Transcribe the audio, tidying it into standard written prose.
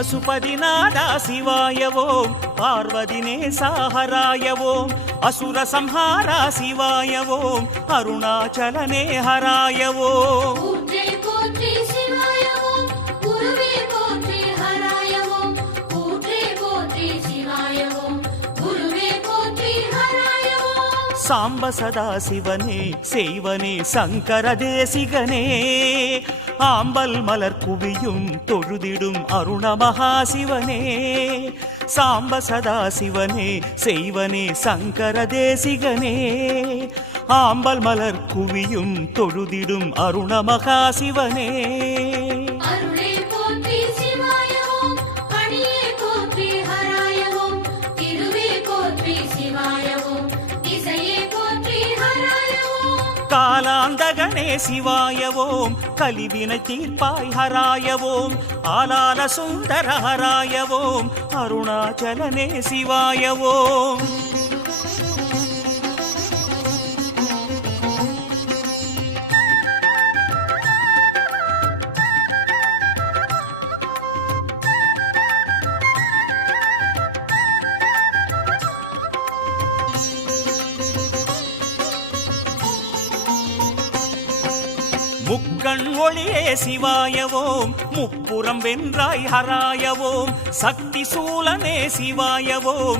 பசுபதிநாதா சிவாய ஓம் பார்வதி நேசாஹராய ஓம் அசுர சம்ஹாரா சிவாய ஓம் அருணாச்சலனே ஹராய ஓம் சாம்ப சதா சிவனே செய்வனே சங்கர தேசிகனே ஆம்பல் மலர் குவியும் தொழுதிடும் அருண மகாசிவனே சாம்ப சதா சிவனே செய்வனே சங்கர தேசிகனே ஆம்பல் மலர் குவியும் தொழுதிடும் அருண மகாசிவனே காலாந்தகனே சிவாய ஓம் கலிவினை தீர்ப்பாய் ஹராய ஓம் ஆலால சுந்தர ஹராய ஓம் அருணாச்சலனே சிவாய ஓம் முக்கண் ஒளியே சிவாய ஓம் முப்புறம் வென்றாய் ஹராய ஓம் சக்தி சூலனே சிவாய ஓம்